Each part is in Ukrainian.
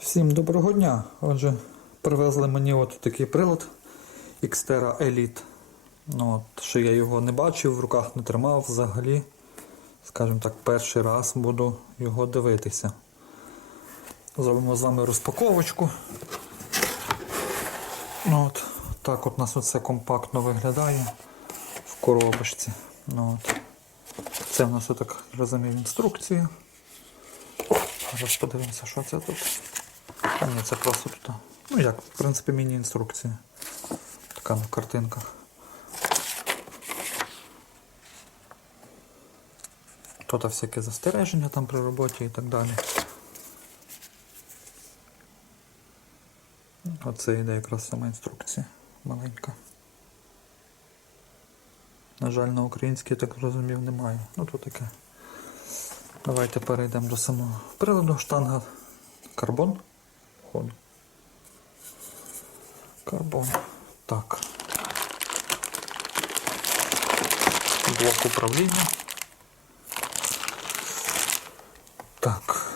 Всім доброго дня. Отже, привезли мені от такий прилад Xterra Elite. Ну, от, ще я його не бачив, в руках не тримав взагалі. Скажімо так, перший раз буду його дивитися. Зробимо з вами розпаковочку. Ну, от, так от у нас все компактно виглядає в коробочці. Ну, от. Це в нас отак, я розумію, інструкція. Зараз подивимося, що це тут. Ні, це просто тут. Ну як, в принципі, міні-інструкція. Така на картинках. Тут всяке застереження там при роботі і так далі. Оце йде якраз сама інструкція маленька. На жаль, на українській, я так зрозумів, немає. Ну тут таке. Давайте перейдемо до самого приладу. Штанга карбон. Ходу. Карбон. Так. Блок управління. Так.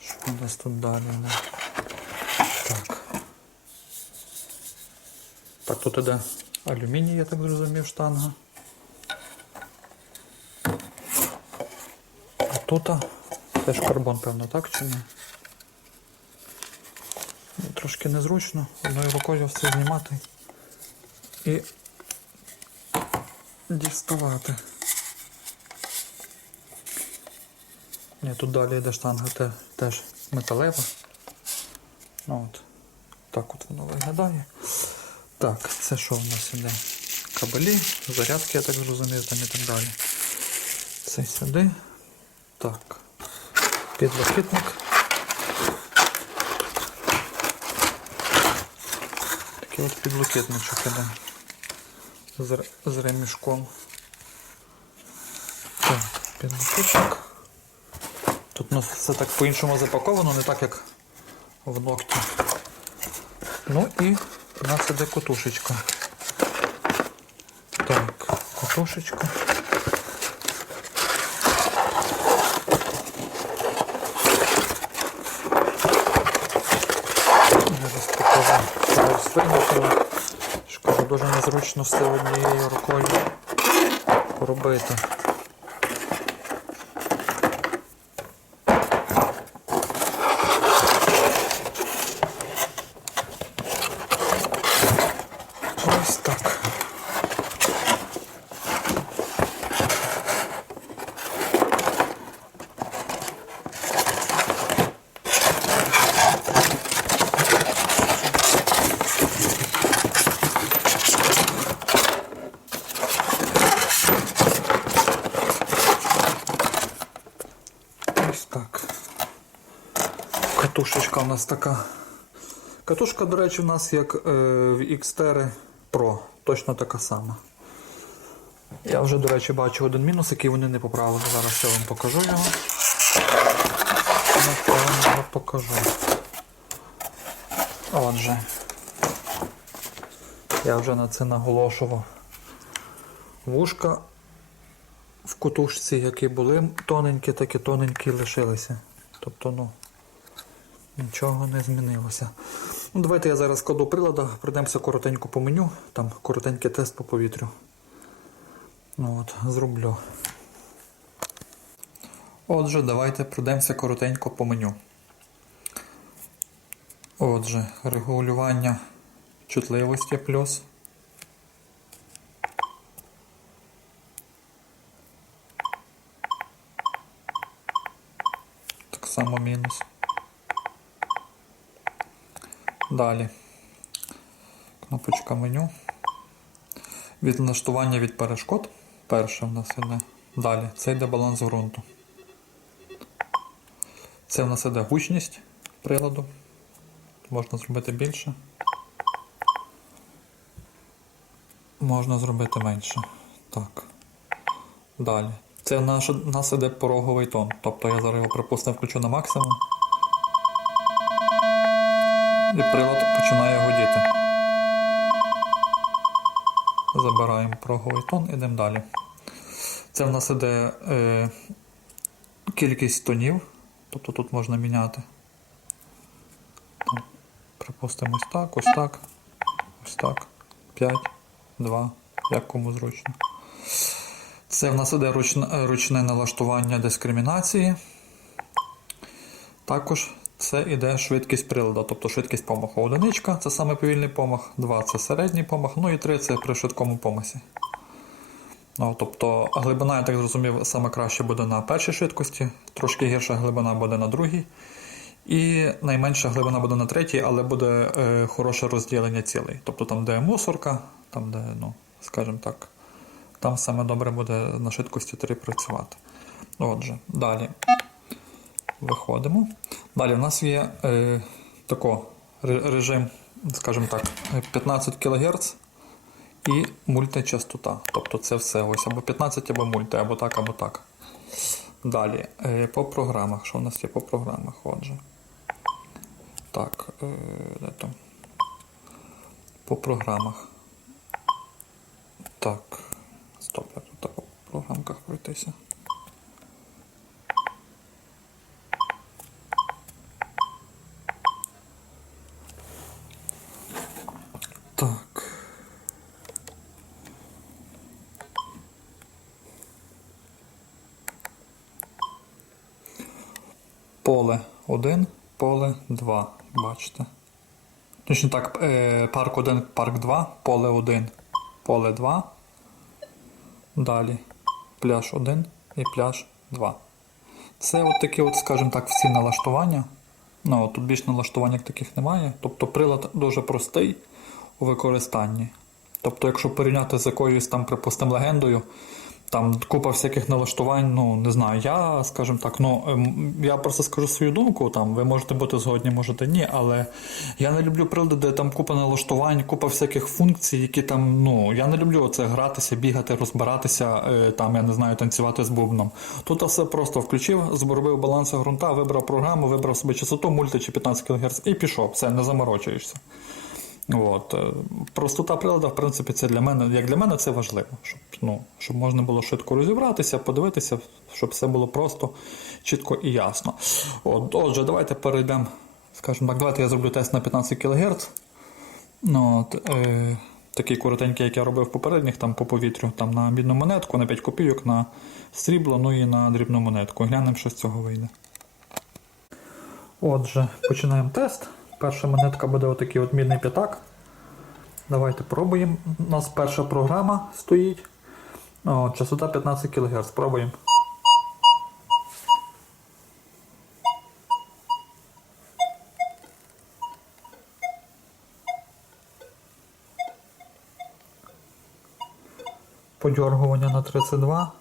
Що у нас тут далі? йде? Так. Так, тут іде алюміній, я так зрозумів, штанга. Тут а, теж карбон, певно, так чи ні? Ну, Трошки незручно одною рукою все знімати і діставати. Ні, тут далі йде штанга те, теж металева. Ну, от. Так от воно виглядає. Так, це що в нас іде? Кабелі, зарядки, я так зрозумів, там і так далі. Це сюди. Так. Підлокітник. Такий от підлокітничок іде. З, з ремішком. Так, підлокітник. Тут у нас все так по-іншому запаковано, не так як в ногті. Ну і у нас іде котушечка. Так, котушечка. Зараз покажу. Зараз. Шкода, дуже незручно все однією рукою робити. Ось так. Ось так. Катушечка у нас така. Катушка, до речі, у нас як е, в Xterra Pro. Точно така сама. Я вже, до речі, бачу один мінус, який вони не поправили. Зараз я вам покажу його. Я вам його покажу. Отже. Я вже на це наголошував. Вушка в кутушці, які були тоненькі, так і тоненькі лишилися. Тобто, ну, нічого не змінилося. Ну, давайте я зараз кладу прилада, пройдемося коротенько по меню, там коротенький тест по повітрю. Ну от, зроблю. Отже, давайте пройдемося коротенько по меню. Отже, регулювання чутливості плюс. Так само мінус. Далі. Кнопочка меню. Від налаштування від перешкод. Перше в нас іде. Далі. Це йде баланс ґрунту. Це в нас іде гучність приладу. Можна зробити більше. Можна зробити менше. Так. Далі. Це у нас іде пороговий тон. Тобто я зараз його припустимо включу на максимум. І прилад починає гудіти. Забираємо пороговий тон, ідемо далі. Це в нас іде е, кількість тонів, тобто тут можна міняти. Припустимо, ось так, ось так, ось так. 5, 2, як кому зручно. Це в нас іде ручне, ручне налаштування дискримінації. Також це іде швидкість прилада, тобто швидкість помаху. Одиничка це саме повільний помах, 2 це середній помах, ну і 3 це при швидкому помасі. Ну, тобто глибина, я так зрозумів, саме краще буде на першій швидкості, трошки гірша глибина буде на другій. І найменша глибина буде на третій, але буде е, хороше розділення цілей. Тобто там, де мусорка, там, де, ну, скажімо так, там саме добре буде на швидкості 3 працювати. Отже, далі виходимо. Далі в нас є е, тако, режим, скажімо так, е, 15 кГц і мультичастота. Тобто це все ось або 15, або мульти, або так, або так. Далі, е, по програмах. Що в нас є по програмах? Отже. Так, е, де там? По програмах. Так. Стоп, як тут по програмках пройтися. Поле 1, поле 2. Бачите. Точно так, е, парк 1, парк 2, поле 1, поле 2. Далі пляж 1 і пляж 2. Це от такі, от, скажімо так, всі налаштування. Ну, тут більш налаштувань таких немає. Тобто прилад дуже простий у використанні. Тобто, якщо порівняти з якоюсь там, припустимо, легендою, там купа всяких налаштувань, ну не знаю, я, скажімо так, ну ем, я просто скажу свою думку, там ви можете бути згодні, можете ні, але я не люблю прилади, де там купа налаштувань, купа всяких функцій, які там, ну я не люблю це гратися, бігати, розбиратися, е, там, я не знаю, танцювати з бубном. Тут все просто включив, зробив баланс ґрунта, вибрав програму, вибрав собі частоту, мульти чи 15 кГц і пішов. Все, не заморочуєшся. От. е, Простота приладу, в принципі, це для мене, як для мене, це важливо, щоб, ну, щоб можна було швидко розібратися, подивитися, щоб все було просто, чітко і ясно. От, отже, давайте перейдемо, скажімо так, давайте я зроблю тест на 15 кГц. Ну, от, е, такий коротенький, як я робив попередніх, там по повітрю, там на мідну монетку, на 5 копійок, на срібло, ну і на дрібну монетку. Глянемо, що з цього вийде. Отже, починаємо тест. Перша монетка буде отакий от мідний п'ятак. Давайте пробуємо. У нас перша програма стоїть. О, частота 15 кГц. Пробуємо. Подьоргування на 32.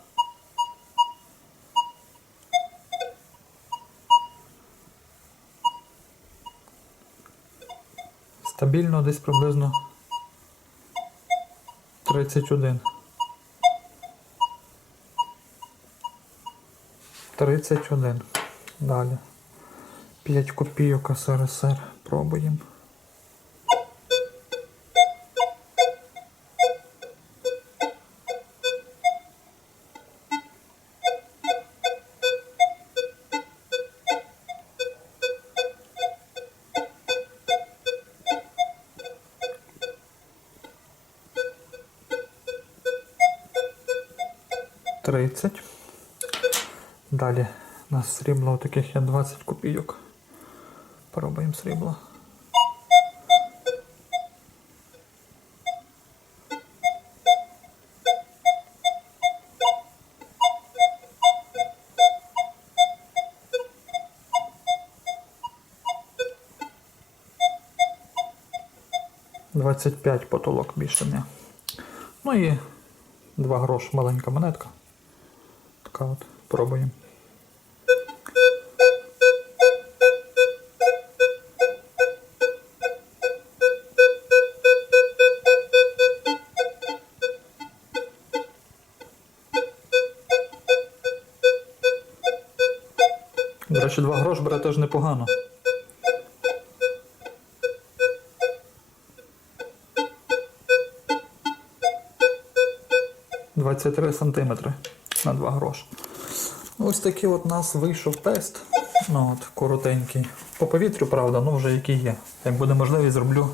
Стабільно десь приблизно 31. 31. Далі. 5 копійок СРСР. Пробуємо. Тридцять. Далі у нас срібло таких є 20 копійок. Пробуємо срібло. Двадцять п'ять потолок більше не. Ну і 2 грош маленька монетка. Така от пробуємо. До речі, 2 грош бере теж непогано. Двадцять три сантиметри. На 2 гроші. Ось такий от у нас вийшов тест. Ну, от, коротенький. По повітрю, правда, ну вже який є. Як буде можливість, зроблю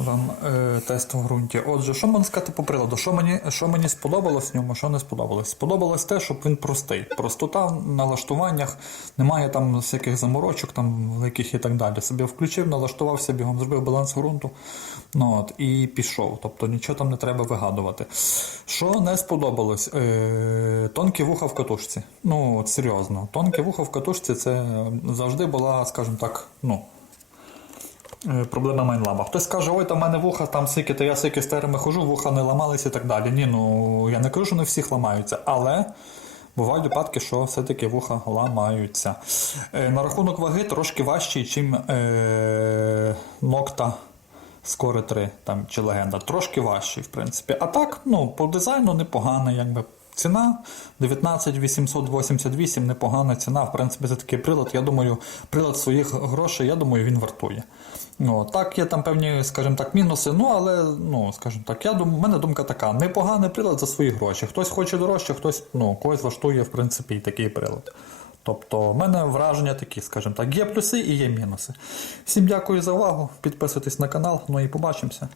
вам е, тест в ґрунті. Отже, що можна сказати по приладу? Що мені, що мені сподобалось в ньому, що не сподобалось? Сподобалось те, щоб він простий. Простота в налаштуваннях, немає там всяких заморочок, там великих і так далі. Собі включив, налаштувався бігом, зробив баланс ґрунту ну, от, і пішов. Тобто нічого там не треба вигадувати. Що не сподобалось? Е, тонкі вуха в катушці. Ну, от, серйозно. Тонкі вуха в катушці це завжди була, скажімо так, ну. Е, Проблема майнлаба. Хтось каже, ой, там в мене вуха, там сики, то я сики стерами хожу, вуха не ламалися і так далі. Ні, ну я не кажу, що не всіх ламаються, але бувають випадки, що все-таки вуха ламаються. Е, на рахунок ваги трошки важчий, чим е, нокта Скори 3 там, чи легенда. Трошки важчий, в принципі. А так, ну, по дизайну непогано, якби. Ціна 19 888 непогана ціна. В принципі, за такий прилад. Я думаю, прилад своїх грошей, я думаю, він вартує. Ну, так, є там певні, скажімо так, мінуси. Ну, але, ну, скажімо так, я думаю, в мене думка така: непоганий прилад за свої гроші. Хтось хоче дорожче, хтось, ну, когось влаштує, в принципі, і такий прилад. Тобто, в мене враження такі, скажімо так, є плюси і є мінуси. Всім дякую за увагу. Підписуйтесь на канал, ну і побачимося.